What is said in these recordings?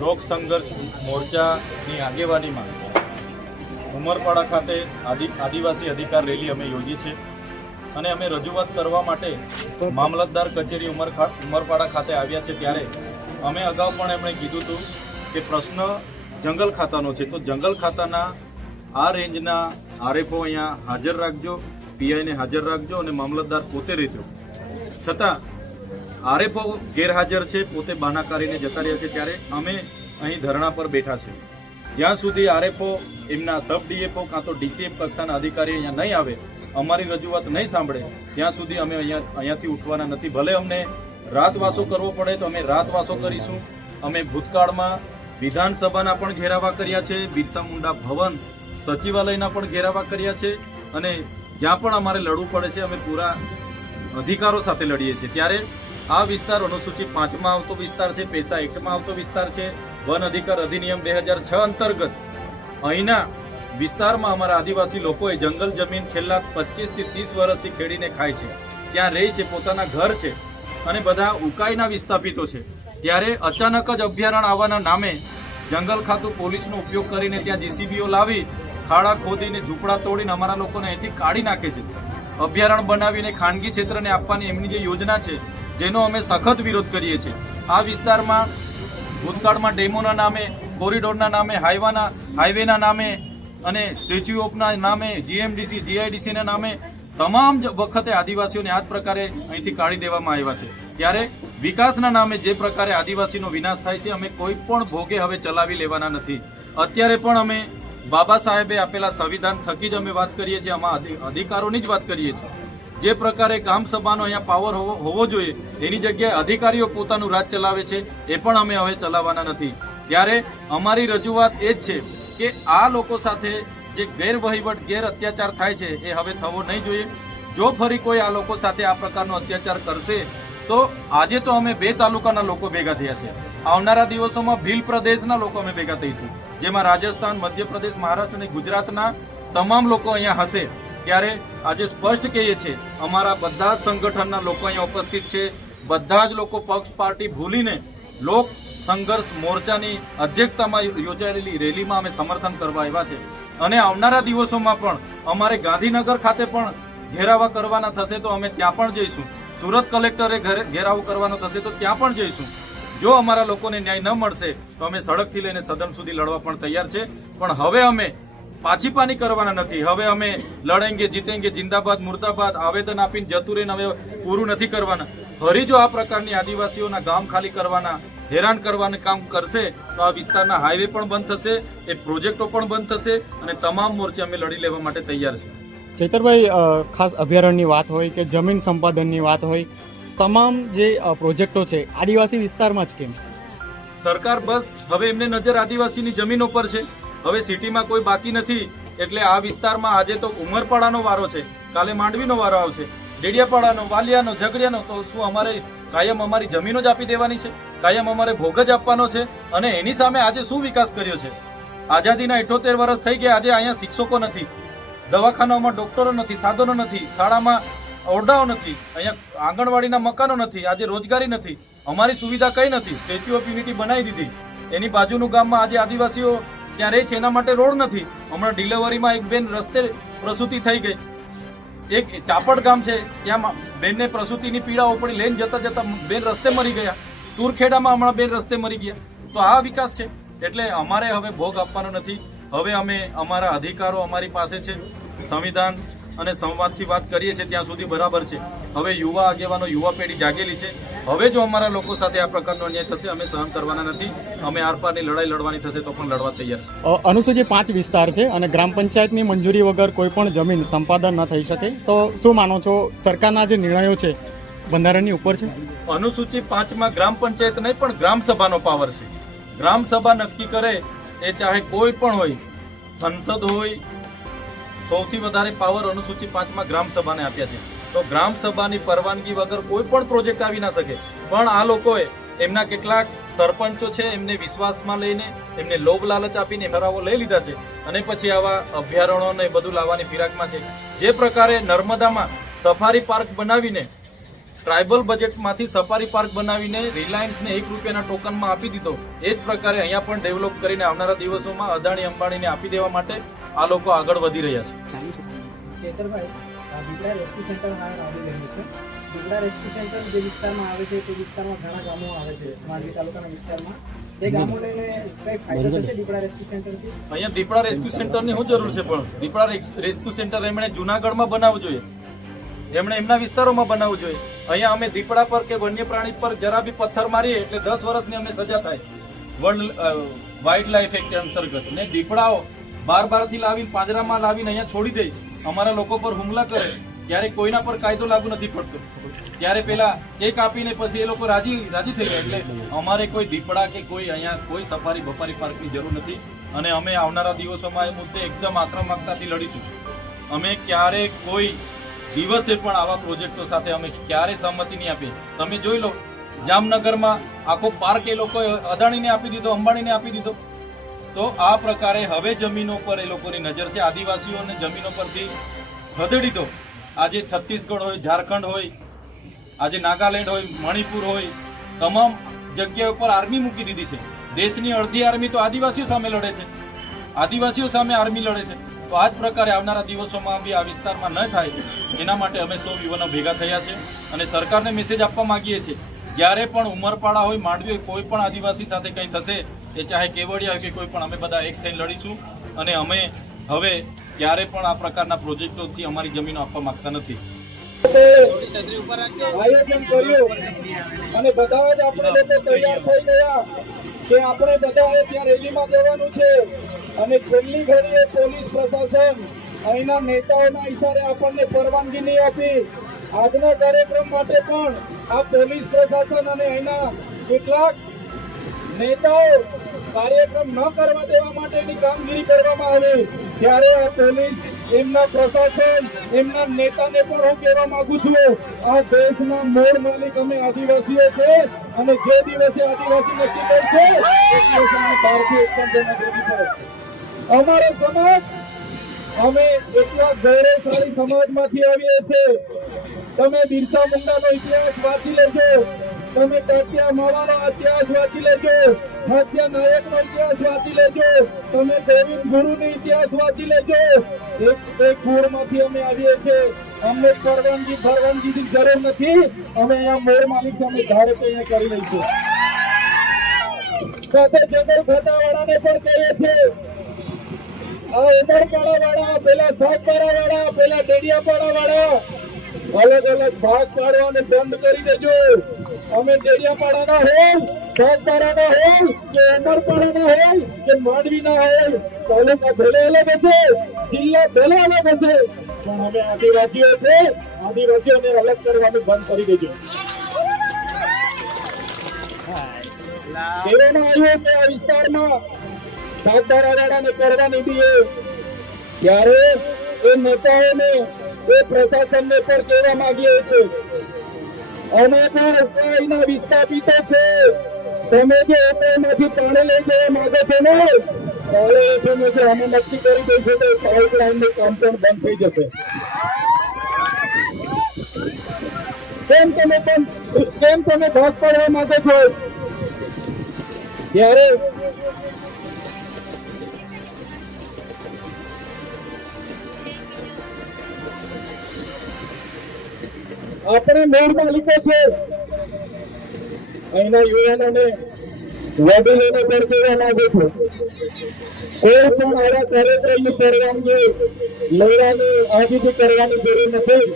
લોક સંઘર્ષ મોરચાની આગેવાનીમાં ઉમરપાડા ખાતે આદિવાસી અધિકાર રેલી અમે યોજી છે અને અમે રજૂઆત કરવા માટે મામલતદાર કચેરી ઉમરપાડા ખાતે આવ્યા છે। ત્યારે અમે અગાઉ પણ એમણે કીધું હતું કે પ્રશ્ન જંગલ ખાતાનો છે, તો જંગલ ખાતાના આ રેન્જના આરએફઓ અહીંયા હાજર રાખજો, પીઆઈને હાજર રાખજો અને મામલતદાર પોતે રહેજો। છતાં આરએફઓ ગેરહાજર છે, પોતે બહાના કરીને જતા રહ્યા છે। ત્યારે અમે અહીં ધરણા પર બેઠા છે। જ્યાં સુધી આરએફઓ એમના સબ ડીએફઓ કાં તો ડીસીએફ કક્ષાના અધિકારી અહીંયા નહીં આવે, અમારી રજૂઆત નહીં સાંભળે, ત્યાં સુધી અમે અહીંયાથી ઉઠવાના નથી। ભલે અમને રાતવાસો કરવો પડે તો અમે રાતવાસો કરીશું। અમે ભૂતકાળમાં વિધાનસભાના પણ ઘેરાવા કર્યા છે, બિરસા મુંડા ભવન સચિવાલયના પણ ઘેરાવા કર્યા છે અને જ્યાં પણ અમારે લડવું પડે છે અમે પૂરા અધિકારો સાથે લડીએ છીએ। ત્યારે આ વિસ્તાર અનુસૂચિ 5માં આવતો વિસ્તાર છે, પેસા એક્ટમાં આવતો વિસ્તાર છે। વન અધિકાર અધિનિયમ 2006 અંતર્ગત અહીંના વિસ્તારમાં અમારા આદિવાસી લોકોએ જંગલ જમીન છેલ્લા 25 થી 30 વર્ષથી ખેડીને ખાય છે, ત્યાં રહે છે, પોતાના ઘર છે અને બધા ઉકાઈના વિસ્થાપિતો છે। ત્યારે અચાનક જ અભયારણ્ય આવવાના નામે જંગલ ખાતું પોલીસનો ઉપયોગ કરીને ત્યાં જીસીબીઓ લાવી ખાડા ખોદીને ઝૂંપડા તોડીને અમારા લોકોને અહીંથી કાઢી નાખે છે। અભયારણ્ય બનાવીને ખાનગી ક્ષેત્રને આપવાની એમની જે યોજના છે, જેનો અમે સખત વિરોધ કરીએ છીએ। આ વિસ્તારમાં ભૂતકાળમાં ડેમોના નામે, કોરિડોરના નામે, હાઈવેના નામે અને સ્ટેચ્યુ ઓફના નામે, જીએમડીસી, જીઆઈડીસીના નામે તમામ વખતે આદિવાસીઓને આ જ પ્રકારે અહીંથી કાઢી દેવામાં આવ્યા છે। ત્યારે વિકાસના નામે જે પ્રકારે આદિવાસીનો વિનાશ થાય છે, અમે કોઈ પણ ભોગે હવે ચલાવી લેવાના નથી। અત્યારે પણ અમે બાબા સાહેબે આપેલા સંવિધાન થકી જ અમે વાત કરીએ છીએ, આમાં અધિકારોની જ વાત કરીએ છીએ। જે પ્રકારે ગામ સભાનો અહીંયા પાવર હોવો જોઈએ, એની જગ્યાએ અધિકારીઓ પોતાનું રાજ ચલાવે છે, એ પણ અમે હવે ચલાવવાના નથી। ત્યારે અમારી રજૂઆત એ જ છે કે આ લોકો સાથે જે ગેરવહીવટ, ગેર અત્યાચાર થાય છે, એ હવે થવો નહીં જોઈએ। જો ફરી કોઈ આ લોકો સાથે આ પ્રકારનો અત્યાચાર કરશે તો આજે તો અમે 2 તાલુકાના લોકો ભેગા થયા છે, આવનારા દિવસોમાં ભીલ પ્રદેશના લોકો અમે ભેગા થઈશું, જેમાં રાજસ્થાન, મધ્યપ્રદેશ, મહારાષ્ટ્ર અને ગુજરાતના તમામ લોકો અહીંયા હશે। ત્યારે આજે સ્પષ્ટ કહીએ છીએ, અમારા બધા જ સંગઠનના લોકો અહીંયા ઉપસ્થિત છે। બધા જ લોકો પક્ષ પાર્ટી ભૂલીને લોક સંઘર્ષ મોરચાની અધ્યક્ષતામાં યોજાયેલી રેલીમાં અમે સમર્થન કરવા આવ્યા છે અને આવનારા દિવસોમાં પણ અમારે ગાંધીનગર ખાતે પણ ઘેરાવા કરવાના થશે તો અમે ત્યાં પણ જઈશું। સુરત કલેક્ટરે ઘેરાવો કરવાનો થશે તો ત્યાં પણ જઈશું। જો અમારા લોકોને ન્યાય ન મળશે તો અમે સડકથી લઈને સદન સુધી લડવા પણ તૈયાર છે। પણ હવે અમે પાછીપાની કરવાના નથી। હવે અમે લડેંગે, જીતેંગે, જિંદાબાદ, મુર્દાબાદ આવેદન આપીને જતું રહીને હવે પૂરું નથી કરવાના। ફરી જો આ પ્રકારની આદિવાસીઓના ગામ ખાલી કરવાના, હેરાન કરવાનું કામ કરશે તો આ વિસ્તારના હાઈવે પણ બંધ થશે, એ પ્રોજેક્ટો પણ બંધ થશે અને તમામ મોરચે અમે લડી લેવા માટે તૈયાર છે। ચૈતરભાઈ, ખાસ અભયારણ્યની વાત હોય કે જમીન સંપાદનની વાત હોય, તમામ જે પ્રોજેક્ટો છે આદિવાસી વિસ્તારમાં જ કેમ? સરકાર બસ હવે એમને નજર આદિવાસીની જમીનો પર છે, હવે સિટીમાં કોઈ બાકી નથી। એટલે આ વિસ્તારમાં આજે તો ઉમરપાડાનો વારો છે, કાલે માંડવીનો વારો આવશે, ડેડિયાપાડાનો, વાલિયાનો, ઝઘડિયાનો। તો શું અમારે કાયમ અમારી જમીનો જ આપી દેવાની છે? કાયમ અમારે ભોગ જ આપવાનો છે? અને એની સામે આજે શું વિકાસ કર્યો છે? આઝાદીના 78 વર્ષ થઈ ગયા, આજે અહીંયા શિક્ષકો નથી, દવાખાનાઓમાં ડોક્ટરો નથી, સાધનો નથી, શાળામાં ઓરડાઓ નથી, અહીંયા આંગણવાડીના મકાનો નથી, આજે રોજગારી નથી, અમારી સુવિધા કઈ નથી। સ્ટેચ્યુ ઓફ યુનિટી બનાવી દીધી, એની બાજુનું ગામમાં આજે આદિવાસીઓ ત્યાં રહે છે, એના માટે રોડ નથી। હમણાં ડિલિવરીમાં એક બેન રસ્તે પ્રસૂતિ થઈ ગઈ, એક ચાપડ ગામ છે, ત્યાં બેનને પ્રસૂતિની પીડા ઉપડી, લઈને જતા જતા બેન રસ્તે મરી ગયા। તુરખેડામાં હમણાં બેન રસ્તે મરી ગયા। તો આ વિકાસ છે? એટલે અમારે હવે ભોગ આપવાનો નથી। હવે અમે અમારા અધિકારો અમારી પાસે છે, સંવિધાન અને સંવાદથી વાત કરીએ છીએ ત્યાં સુધી બરાબર છે। હવે યુવા આગેવાનો, યુવા પેઢી જાગેલી છે। હવે જો અમારા લોકો સાથે આ પ્રકારનો અન્યાય થશે, અમે સહન કરવાના નથી। અમે આરપારની લડાઈ લડવાની થશે તો પણ લડવા તૈયાર છે। અનુસૂચિ 5 વિસ્તાર છે અને ગ્રામ પંચાયતની મંજૂરી વગર કોઈ પણ જમીન સંપાદન ન થઈ શકે, તો શું માનો છો સરકારના જે નિર્ણયો છે બંધારણની ઉપર છે? અનુસૂચિ 5માં ગ્રામ પંચાયત નહીં પણ ગ્રામ સભાનો પાવર છે। ગ્રામ સભા નક્કી કરે, એ ચાહે કોઈ પણ હોય, સંસદ હોય, સૌથી વધારે પાવર અનુસૂચિ 5માં ગ્રામ સભાને આપ્યા છે। તો ગ્રામ સભાની પરવાનગી વગર કોઈ પણ પ્રોજેક્ટ આવી ના શકે। પણ આ લોકોએ એમના કેટલાક સરપંચો છે, એમને વિશ્વાસમાં લઈને, એમને લોભ લાલચ આપીને ઠરાવો લઈ લીધા છે અને પછી આવા અભયારણ્યોને બધું લાવવાની ફિરાકમાં છે। જે પ્રકારે નર્મદામાં સફારી પાર્ક બનાવીને ટ્રાઇબલ બજેટમાંથી સફારી પાર્ક બનાવીને રિલાયન્સને 1 રૂપિયાના ટોકનમાં આપી દીધો, એ જ પ્રકારે અહીંયા પણ ડેવલપ કરીને આવનારા દિવસોમાં અદાણી અંબાણીને આપી દેવા માટે આ લોકો આગળ વધી રહ્યા છે. ચેતરભાઈ, દીપડા રેસ્ક્યુ સેન્ટર હાલ આવી રહ્યું છે. દીપડા રેસ્ક્યુ સેન્ટર જે વિસ્તારમાં આવે છે તે વિસ્તારમાં ઘણા ગામો આવે છે, માંડવી તાલુકાના વિસ્તારમાં. તે ગામો લઈને કઈ ફાયદો થશે દીપડા રેસ્ક્યુ સેન્ટરથી? અહીંયા દીપડા રેસ્ક્યુ સેન્ટરની શું જરૂર છે? પણ દીપડા રેસ્ક્યુ સેન્ટર એમણે જુનાગઢમાં બનાવવું જોઈએ, એમણે એમના વિસ્તારોમાં બનાવવું જોઈએ. અહીંયા અમે દીપડા પર કે વન્ય પ્રાણી પર જરા બી પથ્થર મારીએ એટલે 10 વર્ષની અમને સજા થાય વાઇલ્ડ લાઇફ એક્ટ અંતર્ગત. ને દીપડાઓ બાર થી લાવીને પાંજરામાં લાવીને અહીંયા છોડી દે, અમારા લોકો પર હુમલા કરે, ત્યારે કોઈના પર કાયદો લાગુ નથી પડતો. ત્યારે પેલા ચેક આપીને પછી એ લોકો રાજી થઈ ગયા. એટલે અમારે કોઈ દીપડા કે કોઈ અહીંયા કોઈ સફારી બફારી પાર્કની જરૂર નથી. અને અમે આવનારા દિવસોમાં એ મુદ્દે એકદમ આક્રમકતાથી લડીશું. અમે ક્યારે કોઈ દિવસે પણ આવા પ્રોજેક્ટો સાથે અમે ક્યારે સહમતિ નહીં આપીએ. તમે જોઈ લો, જામનગરમાં આખો પાર્ક એ લોકોએ અદાણીને આપી દીધો, અંબાણીને આપી દીધો. તો આ પ્રકારે હવે જમીનો પર એ લોકોની નજર છે. આદિવાસીઓને જમીનો પરથી ખદેડી દો. આજે છત્તીસગઢ હોય, ઝારખંડ હોય, આજે નાગાલેન્ડ હોય, મણિપુર હોય, તમામ જગ્યાઓ પર આર્મી મૂકી દીધી છે. દેશની અડધી આર્મી તો આદિવાસીઓ સામે લડે છે, આદિવાસીઓ સામે આર્મી લડે છે. તો આ જ પ્રકારે આવનારા દિવસોમાં બી આ વિસ્તારમાં ન થાય એના માટે અમે 100 યુવાનો ભેગા થયા છે અને સરકારને મેસેજ આપવા માંગીએ છીએ, જ્યારે પણ ઉમરપાડા હોય, માંડવી હોય, કોઈ પણ આદિવાસી સાથે કંઈ થશે, એ ચાહે કેવડિયા હોય કે કોઈ પણ, અમે બધા એક થઈને લડીશું. અને અમે હવે ક્યારે પણ આ પ્રકારના પ્રોજેક્ટોથી અમારી જમીનો આપવા માંગતા નથી. આયોજન કર્યું અને બધા જ આપણે લોકો તૈયાર થઈ ગયા કે આપણે બધાએ ત્યાં રેલીમાં જવાનું છે. અને છેલ્લી ઘડીએ પોલીસ પ્રશાસન અહીંના નેતાઓના ઈશારે આપણને પરવાનગી નહીં આપી. આજના કાર્યક્રમ માટે પણ આ પોલીસ પ્રશાસન અને અહીંના કેટલાક નેતાઓ કાર્યક્રમ ન કરવા દેવા માટેની કામગીરી કરવામાં આવી. ત્યારે આ પોલીસ, એમના પ્રશાસન, એમના નેતાને પણ હું કહેવા માંગુ છું, આ દેશના મૂળ માલિક અમે આદિવાસીઓ છે અને જે દિવસે આદિવાસી નક્કી કરશે એ દિવસે અમે ભારતીય ઉત્પન્ન કરવી પડે. અમારો સમાજ, અમે એટલા ગૌરવશાળી સમાજમાંથી આવીએ છીએ. તમે બિરસા મુંડાનો ઇતિહાસ વાંચી લેજો, તમે તાત્યા માવાનો ઇતિહાસ વાંચી લેજો, હાસ્ય નાયકનો ઇતિહાસ વાંચી લેજો, તમે ગોવિંદ ગુરુનો ઇતિહાસ વાંચી લેજો. એક કુળમાંથી અમે આવીએ છીએ. અમને પરવાનગીની જરૂર નથી. અમે અહીંયા મૂળ માલિક અમે ધારે તો અહીંયા કરી લઈશું. સાથે જંગલ ખાતાવાળાને પણ કહીએ છીએ, આ ઉમરપાડા વાળા, પેલા સાગબારા વાળા, પેલા ડેડિયાપાડા વાળા અલગ અલગ ભાગ પાડવાને બંધ કરી દેજો. અમે ડેડિયાપાડાના હોય, સાગબારાના હોય કે ઉમરપાડાના હોય કે માંડવીના હોય, તાલુકા ભલે અલગ હશે, જિલ્લા ભલે અલગ હશે, પણ અમે આદિવાસીઓ છે, આદિવાસીઓને અલગ કરવાનું બંધ કરી દેજો. કહેવામાં આવ્યું કે આ વિસ્તારમાં સાગબારાવાળાને કરવાની દઈએ, ત્યારે એ નેતાઓને, એ પ્રશાસનને પણ કહેવા માંગીએ છીએ, અમે પણ ઉત્તરાયણના વિસ્થાપિતો છે. તમે જે ઉત્તરાયણમાંથી પાણી લઈ જવા માંગો છો ને, કાલે તમે જે અમે નક્કી કરી દઈશું તો પાઇપલાઇનનું કામ પણ બંધ થઈ જશે. કેમ તમે ભાગ પાડવા માંગો છો? ત્યારે આપણે મૂળ માલિકો છે. અહીંના યુવાનોને, વડીલોને પણ કહેવા માંગુ છું, કોઈ પણ આવા કાર્યક્રમની પરવાનગી લેવાની આજથી કરવાની જરૂર નથી.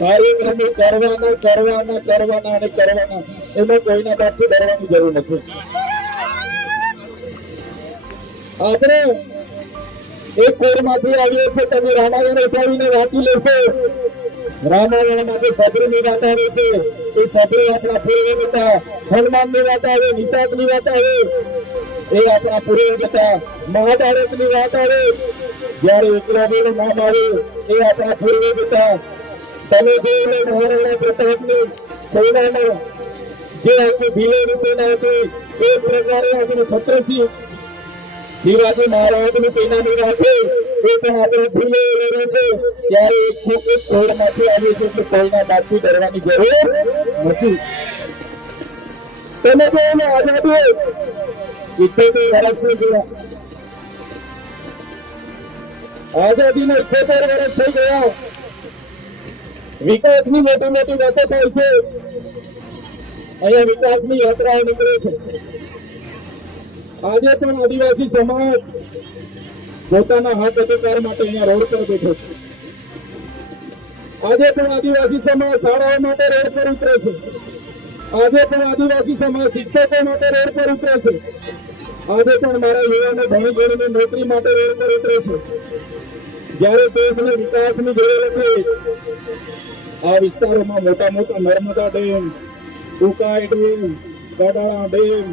કાર્યક્રમો કરવાના એમાં કોઈના બાદથી ડરવાની જરૂર નથી. આપણે એક કોરમાંથી આવીએ છીએ. તમે રામાયણ ઉઠાવીને વાંચી લેશો. રામાયણમાં જે સબરીની વાત આવે છે, એ સબરી આપણા પૂર્વજ હતા. હનુમાનની વાત આવે, નિષાદની વાત આવે, એ આપણા પૂર્વજ હતા. મહાભારતની વાત આવે, જયારે એકલવ્યનું નામ આવે, એ આપણા પૂર્વજ હતા. તમે જોઈને મહારાણા પ્રતાપની સેનામાં જે આખી ભીલેની સેના હતી, એ પ્રકારે આપણે છત્રસિંહ શિવાજી મહારાજની સેનાની રાખી એ પણ આપણે ભૂલી રહ્યું છે ત્યારે એક કોડમાંથી આવ્યું છે કે કોઈના બાદથી ડરવાની જરૂર નથી. તમે જો એને આઝાદી 78 વર્ષની ગયા, આઝાદીને 78 વર્ષ થઈ ગયા, વિકાસની મોટી મોટી વાતો થાય છે, અહીંયા વિકાસની યાત્રાઓ નીકળે છે. આજે પણ આદિવાસી સમાજ પોતાના હક અધિકાર માટે અહીંયા રોડ પર બેઠો છે. આજે પણ આદિવાસી સમાજ શાળાઓ માટે રોડ પર ઉતરે છે. આજે પણ આદિવાસી સમાજ શિક્ષકો માટે રોડ પર ઉતરે છે. આજે પણ મારા યુવાનો ભણી ગણીને નોકરી માટે રોડ પર ઉતરે છે. જ્યારે દેશને વિકાસની જરૂર હતી, આ વિસ્તારોમાં મોટા મોટા Narmada dam, Ukai dam, Gadala dam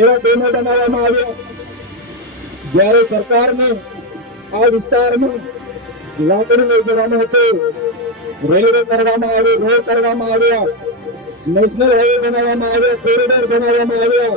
એવા ડેમો બનાવવામાં આવ્યા. જ્યારે સરકારને આ વિસ્તારમાં લાકડું લઈ જવાનું હતું, રેલવે કરવામાં આવી, રોડ કરવામાં આવ્યા, નેશનલ હાઈવે બનાવવામાં આવ્યા, કોરિડોર બનાવવામાં આવ્યા,